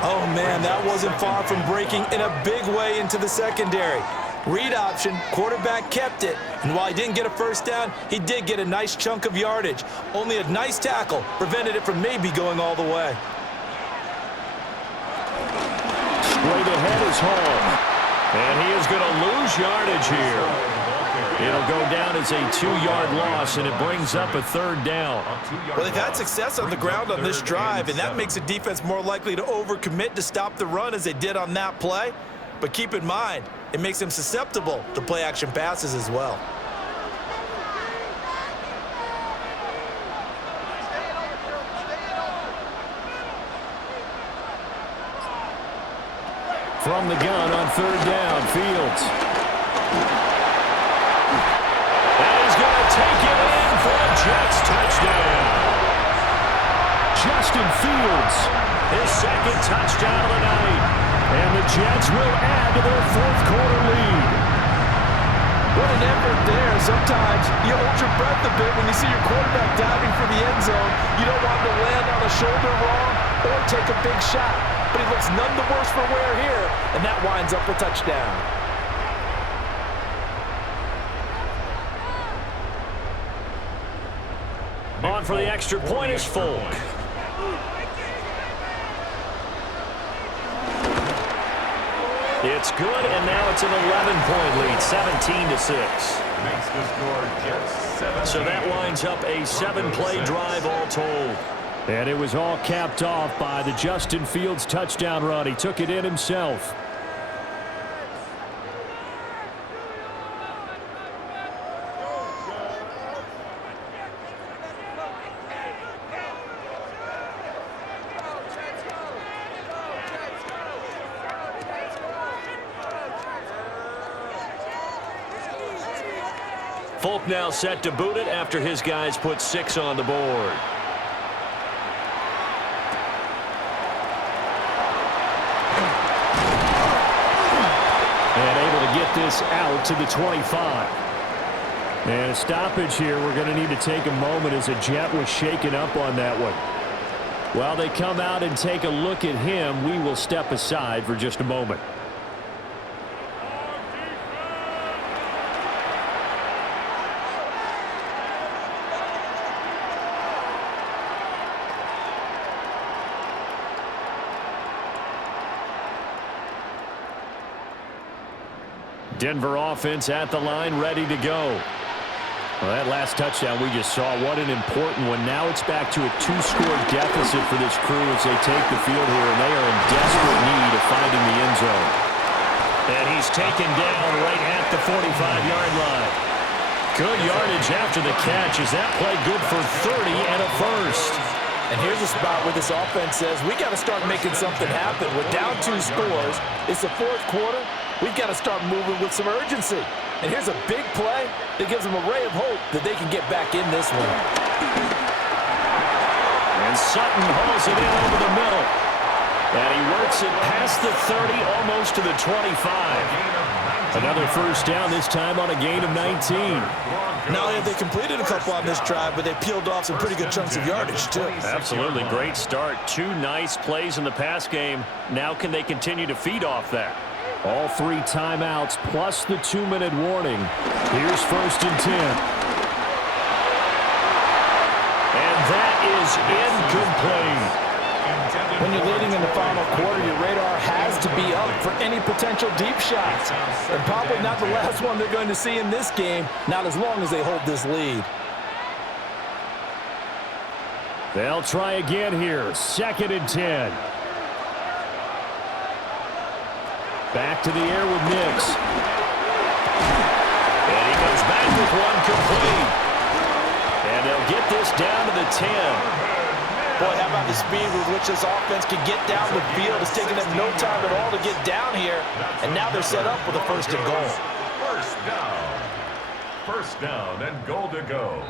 Oh, man, that wasn't far from breaking in a big way into the secondary. Read option, quarterback kept it, and while he didn't get a first down, he did get a nice chunk of yardage. Only a nice tackle prevented it from maybe going all the way. Straight ahead is Hall, and he is going to lose yardage here. It'll go down as a 2-yard loss, and it brings up a third down. Well, they've had success on the ground on this drive, and that makes the defense more likely to overcommit to stop the run as they did on that play. But keep in mind, it makes them susceptible to play-action passes as well. From the gun on third down, Fields. Take it in for a Jets touchdown. Justin Fields, his second touchdown of the night. And the Jets will add to their fourth-quarter lead. What an effort there. Sometimes you hold your breath a bit when you see your quarterback diving for the end zone. You don't want him to land on a shoulder wrong or take a big shot. But he looks none the worse for wear here, and that winds up a touchdown. On for the extra point is Folk. It's good, and now it's an 11-point lead, 17-6. Makes the score Jets 17. So that winds up a 7-play drive all told. And it was all capped off by the Justin Fields touchdown run. He took it in himself. Folk now set to boot it after his guys put 6 on the board. And able to get this out to the 25. And a stoppage here. We're going to need to take a moment as a Jet was shaken up on that one. While they come out and take a look at him, we will step aside for just a moment. Denver offense at the line, ready to go. Well, that last touchdown we just saw, what an important one. Now it's back to a 2-score deficit for this crew as they take the field here, and they are in desperate need of finding the end zone. And he's taken down right at the 45-yard line. Good yardage after the catch. Is that play good for 30 and a first? And here's a spot where this offense says, we got to start making something happen. We're down 2 scores. It's the fourth quarter. We've got to start moving with some urgency. And here's a big play that gives them a ray of hope that they can get back in this one. And Sutton hauls it in over the middle. And he works it past the 30, almost to the 25. Another first down, this time on a gain of 19. Not only have they completed a couple on this drive, but they peeled off some pretty good chunks of yardage, too. Absolutely. Great start. 2 nice plays in the pass game. Now can they continue to feed off that? All 3 timeouts plus the 2-minute warning. Here's 1st and 10. And that is incomplete. When you're leading in the final quarter, your radar has to be up for any potential deep shots. And probably not the last one they're going to see in this game, not as long as they hold this lead. They'll try again here. 2nd and 10. Back to the air with Nix. And he goes back with one complete. And they'll get this down to the 10. Boy, how about the speed with which this offense can get down the field? It's taking them no time at all to get down here. And now they're set up with a 1st and goal. First down and goal to go.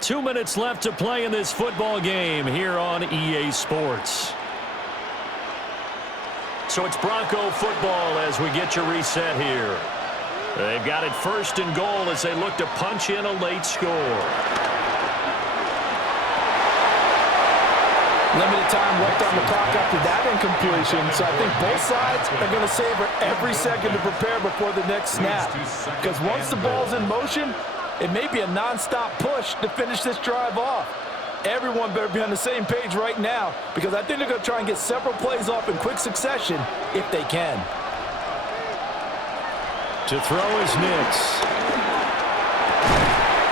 2 minutes left to play in this football game here on EA Sports. So it's Bronco football as we get your reset here. They've got it 1st and goal as they look to punch in a late score. Limited time left on the clock after that incompletion, so I think both sides are going to savor every second to prepare before the next snap. Because once the ball's in motion, it may be a non-stop push to finish this drive off. Everyone better be on the same page right now, because I think they're going to try and get several plays off in quick succession if they can. To throw is Nix.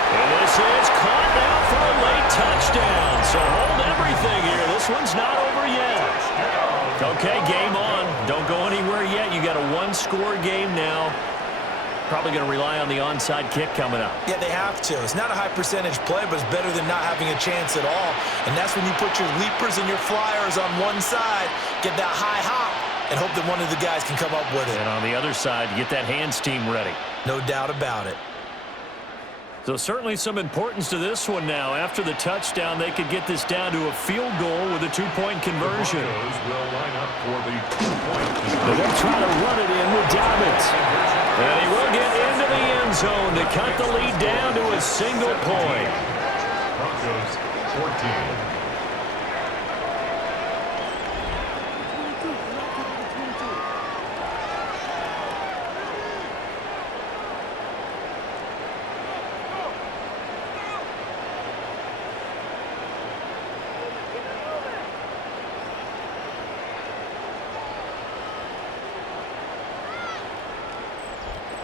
And this is caught now for a late touchdown. So hold everything here. This one's not over yet. Okay, game on. Don't go anywhere yet. You got a one-score game now. Probably going to rely on the onside kick coming up. Yeah, they have to. It's not a high percentage play, but it's better than not having a chance at all. And that's when you put your leapers and your flyers on one side, get that high hop, and hope that one of the guys can come up with it. And on the other side, get that hands team ready. No doubt about it. So certainly some importance to this one now. After the touchdown, they could get this down to a field goal with a two-point conversion. They're going to try to run it in with Dobbins. And he will get into the end zone to cut the lead down to a single point. Broncos 14.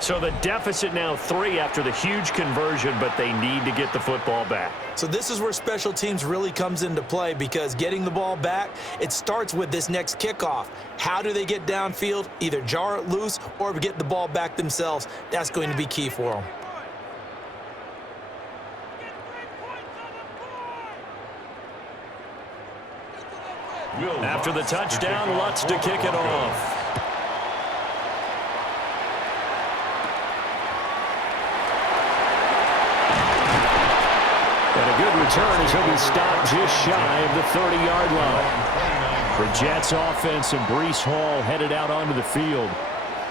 So the deficit now 3 after the huge conversion, but they need to get the football back. So this is where special teams really comes into play, because getting the ball back, it starts with this next kickoff. How do they get downfield? Either jar it loose or get the ball back themselves. That's going to be key for them. After the touchdown, Lutz to kick it off. And a good return as he'll be stopped just shy of the 30-yard line. The Jets offense and Breece Hall headed out onto the field.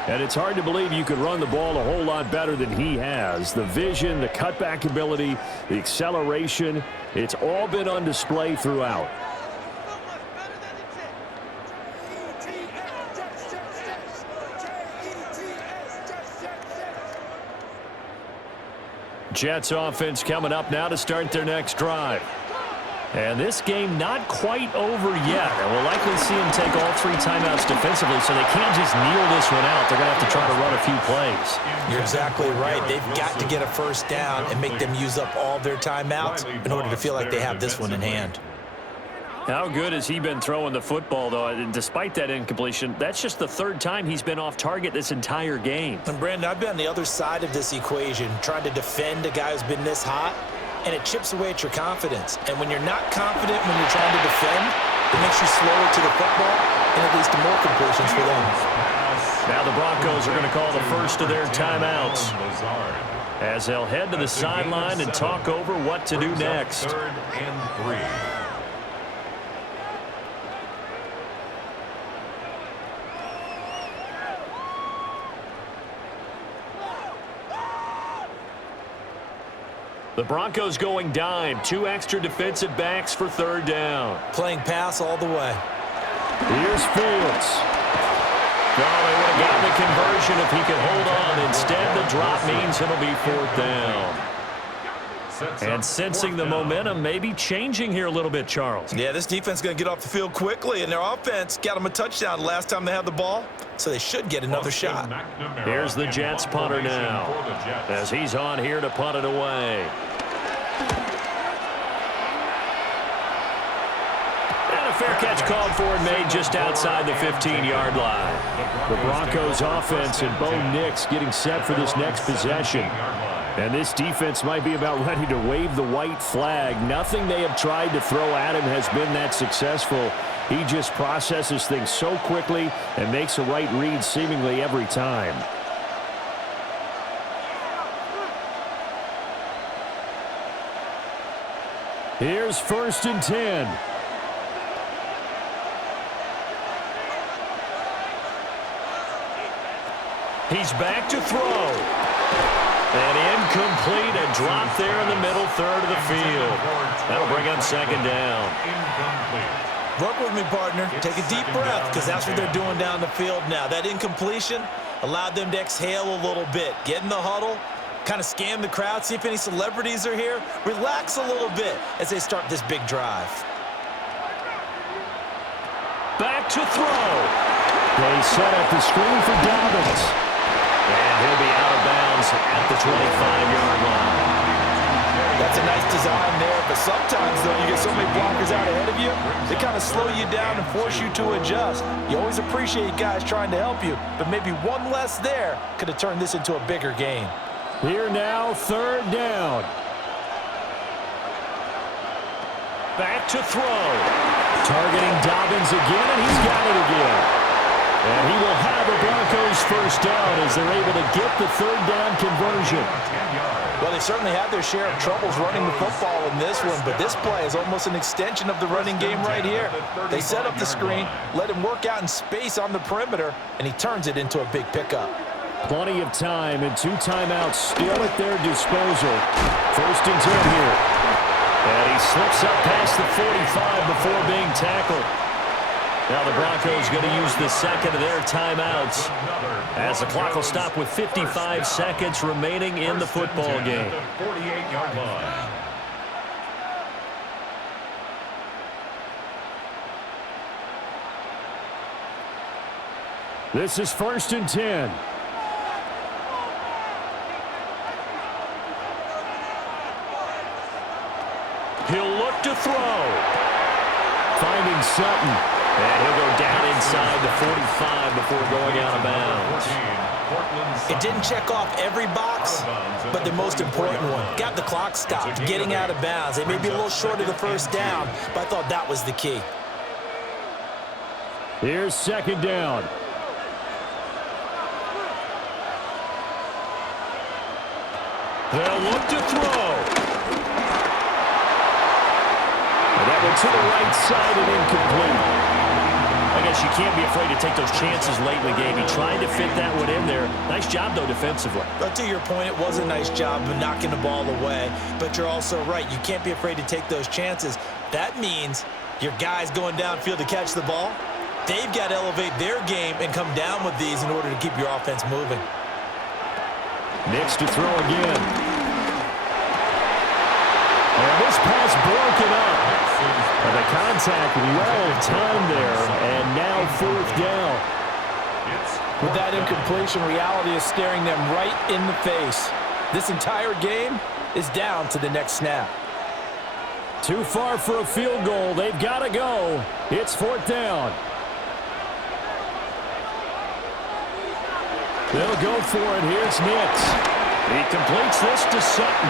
And it's hard to believe you could run the ball a whole lot better than he has. The vision, the cutback ability, the acceleration, it's all been on display throughout. Jets offense coming up now to start their next drive. And this game not quite over yet. And we'll likely see them take all 3 timeouts defensively, so they can't just kneel this one out. They're going to have to try to run a few plays. You're exactly right. They've got to get a first down and make them use up all their timeouts in order to feel like they have this one in hand. How good has he been throwing the football, though? Despite that incompletion, that's just the 3rd time he's been off target this entire game. And Brandon, I've been on the other side of this equation, trying to defend a guy who's been this hot, and it chips away at your confidence. And when you're not confident when you're trying to defend, it makes you slower to the football, and it leads to more completions for them. Now the Broncos are going to call the first of their timeouts, as they'll head to the sideline and talk over what to do next. 3rd and 3. The Broncos going dime. 2 extra defensive backs for 3rd down. Playing pass all the way. Here's Fields. No, they would have gotten the conversion if he could hold on. Instead, the drop means it'll be 4th down. And sensing the momentum maybe changing here a little bit, Charles. Yeah, this defense is going to get off the field quickly, and their offense got them a touchdown last time they had the ball, so they should get another shot. Here's the Jets punter now, as he's on here to punt it away. And a fair catch called for and made just outside the 15-yard line. The Broncos offense and Bo Nix getting set for this next possession. And this defense might be about ready to wave the white flag. Nothing they have tried to throw at him has been that successful. He just processes things so quickly and makes a right read seemingly every time. Here's 1st and 10. He's back to throw. And incomplete, a drop there in the middle 3rd of the field. That'll bring up 2nd down. Incomplete. Work with me, partner. Take a deep breath, because that's what they're doing down the field now. That incompletion allowed them to exhale a little bit. Get in the huddle, kind of scan the crowd, see if any celebrities are here. Relax a little bit as they start this big drive. Back to throw. They set up the screen for Dobbins. And he'll be out of bounds at the 25-yard line. That's a nice design there, but sometimes, though, you get so many blockers out ahead of you, they kind of slow you down and force you to adjust. You always appreciate guys trying to help you, but maybe one less there could have turned this into a bigger game. Here now, third down. Back to throw. Targeting Dobbins again, and he's got it again. And he will have the Broncos first down as they're able to get the third down conversion. Well, they certainly had their share of troubles running the football in this one, but this play is almost an extension of the running game right here. They set up the screen, let him work out in space on the perimeter, and he turns it into a big pickup. Plenty of time and 2 timeouts still at their disposal. First and 10 here. And he slips up past the 45 before being tackled. Now the Broncos going to use the second of their timeouts as the clock will stop with 55 seconds remaining in the football game. 48-yard line. This is first and 10. He'll look to throw. Finding Sutton. And he'll go down inside the 45 before going out of bounds. It didn't check off every box, but the most important one. Got the clock stopped, getting out of bounds. They may be a little short of the first down, but I thought that was the key. Here's second down. They'll look to throw. And that went to the right side and incomplete. I guess you can't be afraid to take those chances late in the game. He tried to fit that one in there. Nice job, though, defensively. But to your point, it was a nice job of knocking the ball away. But you're also right. You can't be afraid to take those chances. That means your guys going downfield to catch the ball, they've got to elevate their game and come down with these in order to keep your offense moving. Nix to throw again. And this pass broken up. And the contact well timed there, and now fourth down. With that incompletion, reality is staring them right in the face. This entire game is down to the next snap. Too far for a field goal. They've got to go. It's fourth down. They'll go for it. Here's Nix. He completes this to Sutton.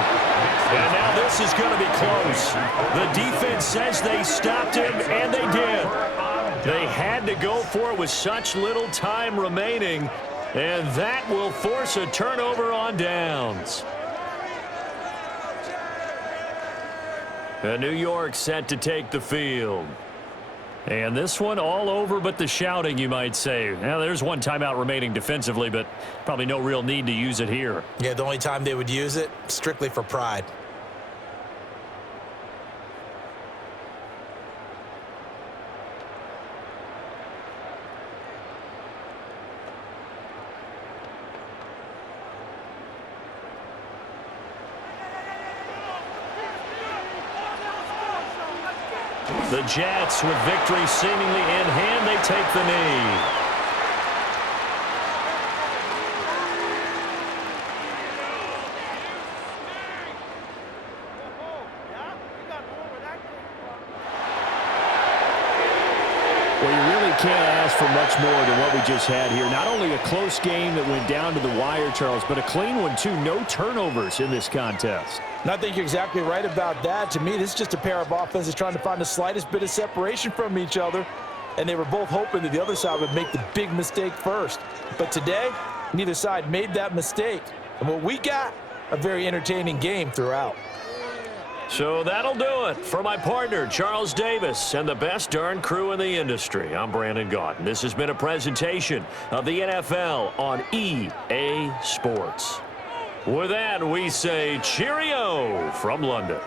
And now this is going to be close. The defense says they stopped him, and they did. They had to go for it with such little time remaining, and that will force a turnover on downs. And New York set to take the field. And this one all over but the shouting, you might say. Now, there's one timeout remaining defensively, but probably no real need to use it here. Yeah, the only time they would use it, strictly for pride. The Jets, with victory seemingly in hand, they take the knee. Well, you really can't ask for much more than what we just had here. Not only a close game that went down to the wire, Charles, but a clean one, too. No turnovers in this contest. And I think you're exactly right about that. To me, this is just a pair of offenses trying to find the slightest bit of separation from each other, and they were both hoping that the other side would make the big mistake first. But today, neither side made that mistake. And what we got, a very entertaining game throughout. So that'll do it for my partner, Charles Davis, and the best darn crew in the industry. I'm Brandon Gaunt. This has been a presentation of the NFL on EA Sports. With that, we say cheerio from London.